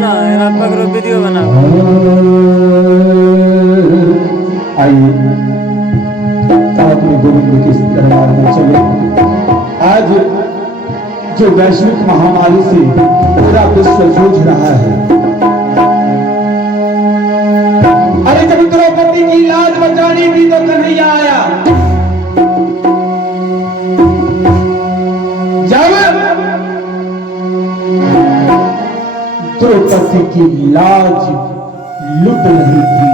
ना पकड़ो वीडियो बनाओ। आइए साथ में गोविंद के दरबार में चले। आज जो वैश्विक महामारी से पूरा विश्व जूझ रहा है, अरे जब द्रौपदी की लाज बचानी थी तो कन्हैया आया। द्रौपदी की लाज लुट रही थी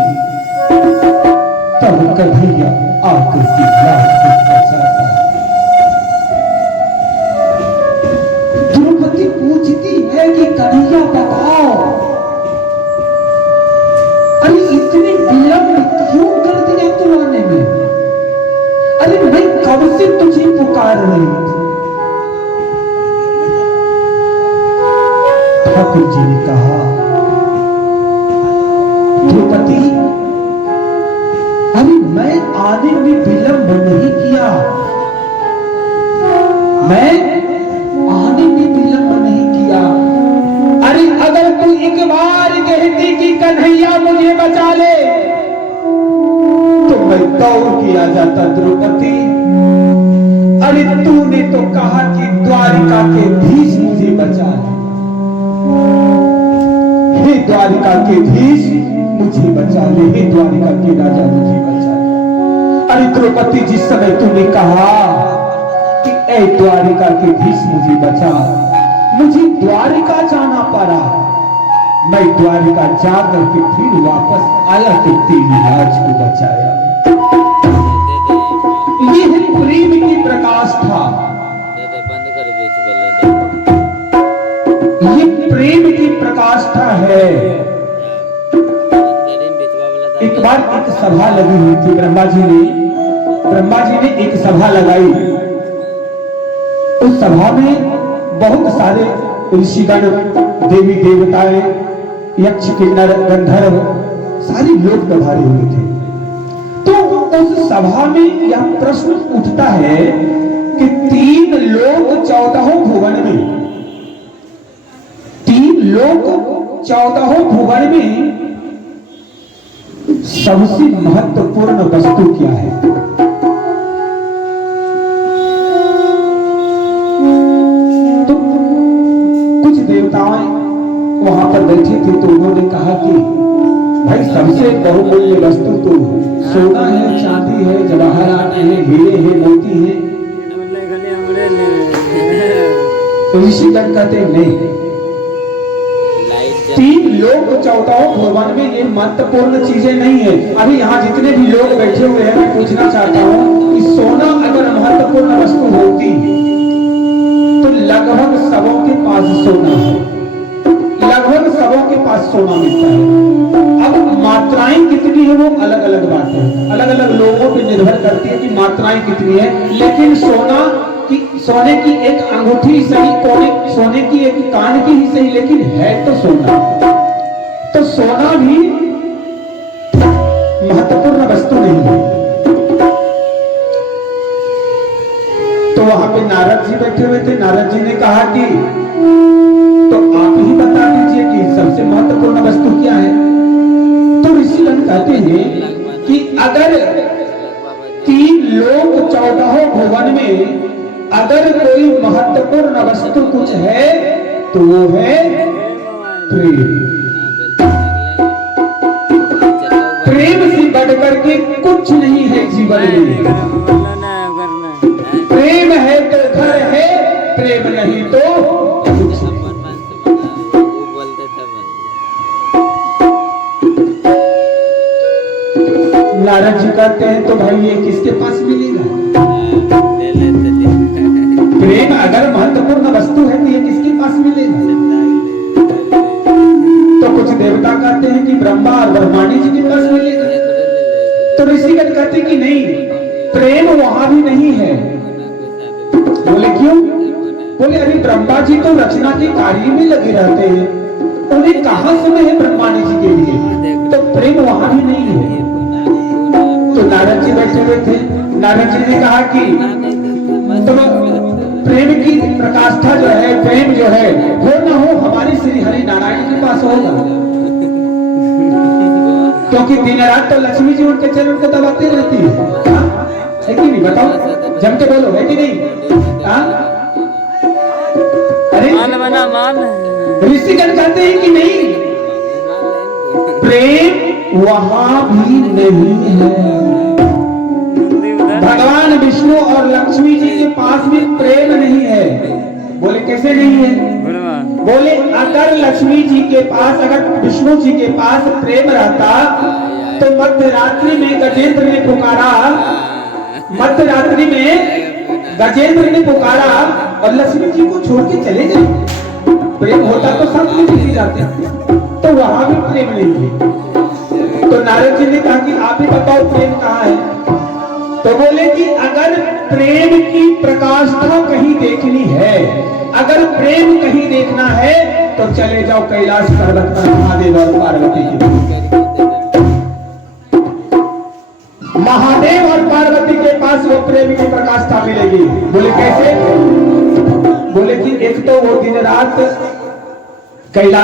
तब कन्हैया आकर की लाज को बचाता। द्रौपदी पूछती है कि कन्हैया बताओ, अरे इतनी विलंब क्यों कर दिया तू आने में? अरे मैं कब से तुझे पुकार रही थी। ठाकुर जी ने कहा, द्रौपदी अरे मैं आने में विलंब नहीं किया, मैं आने में विलंब नहीं किया। अरे अगर तू एक बार कहती कि कन्हैया मुझे बचा ले तो मैं दौड़ के आ जाता द्रौपदी। अरे तूने तो कहा कि द्वारिका के धीश मुझे बचा ले, हे द्वारिका के धीश मुझे बचा ले, हे द्वारिका के राजा मुझे बचा ले। अरे द्रौपदी जिस समय तूने कहा कि ए द्वारिका के धीश मुझे बचा, मुझे द्वारिका जाना पड़ा। मैं द्वारिका जाकर के फिर वापस आया तो तेरी लाज को बचाया। ये प्रेम की प्रकाष्ठा, ये प्रेम की प्रकाष्ठा है। एक बार एक सभा लगी हुई थी, ब्रह्मा जी ने एक सभा लगाई। उस सभा में बहुत सारे ऋषिगण, देवी देवताएं, यक्ष किन्नर गंधर्व सारे लोग पधारे हुए थे। तो उस सभा में यह प्रश्न उठता है कि 3 लोग 14 भुवन में, 3 लोग 14 भुवन में सबसे महत्वपूर्ण वस्तु क्या है? तो कुछ देवताएं वहां पर बैठे थे तो उन्होंने कहा कि भाई सबसे बहुमूल्य वस्तु तो सोना है, चांदी है, जवाहरात है, हीरे हैं, मोती हैं। ऋषिगण कहते नहीं, 3 लोग 14 भुवन में ये महत्वपूर्ण चीजें नहीं है। अभी यहाँ जितने भी लोग बैठे हुए हैं, मैं पूछना चाहता हूँ कि सोना अगर महत्वपूर्ण वस्तु होती तो लगभग सबों के पास सोना है, लगभग सबों के पास सोना मिलता है। अब मात्राएं कितनी है वो अलग अलग बात है, अलग अलग लोगों पर निर्भर करती है कि मात्राएं कितनी है। लेकिन सोने की एक अंगूठी सही, सोने की एक कान की ही सही, लेकिन है तो सोना। तो सोना भी महत्वपूर्ण वस्तु नहीं है। तो वहां पे नारद जी बैठे हुए थे। नारद जी ने कहा कि तो आप ही बता दीजिए कि सबसे महत्वपूर्ण वस्तु क्या है। तो ऋषिगण कहते हैं कि अगर 3 लोग 14 भुवन में अगर कोई महत्वपूर्ण वस्तु कुछ है तो वो है प्रेम। प्रेम से बढ़कर के कुछ नहीं है जीवन में। प्रेम है तो घर है, प्रेम नहीं तो नारद जी कहते हैं तो भाई ये किसके पास मिलेगा? प्रेम अगर महत्वपूर्ण वस्तु है तो ये किसके पास मिलेगा? तो कुछ देवता कहते हैं कि ब्रह्मा और ब्रह्माणी जी के पास मिलेगा। तो ऋषिगण कहते कि नहीं, प्रेम वहां भी नहीं है। बोले क्यों? बोले अरे ब्रह्मा जी तो रचना के कार्य में लगे रहते हैं, उन्हें कहां समय है ब्रह्माणी जी के लिए? तो प्रेम वहां भी नहीं है। तो नारद जी बैठे हुए थे। नारद जी ने कहा कि प्रेम की प्रकाष्ठा जो है, प्रेम जो है, हो न हो हमारी श्री हरि नारायण के पास होगा। क्योंकि दिन रात तो लक्ष्मी जी उनके चरण को दबाती रहती है कि नहीं? बताओ, जम के बोलो, है कि नहीं? अरे मान बना मान। ऋषिगण कहते हैं कि नहीं, प्रेम वहां भी नहीं है। भगवान विष्णु और लक्ष्मी जी के पास भी प्रेम नहीं है। बोले कैसे नहीं है? बोले अगर लक्ष्मी जी के पास, अगर विष्णु जी के पास प्रेम रहता तो मध्य रात्रि में गजेंद्र ने पुकारा, मध्य रात्रि में गजेंद्र ने पुकारा और लक्ष्मी जी को छोड़ के चले गए। प्रेम होता तो सब लेके जाते, तो वहां भी प्रेम नहीं है। तो नारद जी ने कहा कि आप ही बताओ प्रेम कहाँ है? तो बोले कि अगर प्रेम की प्रकाष्ठा कहीं देखनी है, अगर प्रेम कहीं देखना है तो चले जाओ कैलाश पर्वत पर महादेव और पार्वती जी। महादेव और पार्वती के पास वो प्रेम की प्रकाष्ठा मिलेगी। बोले कैसे? बोले कि एक तो वो दिन रात कैलाश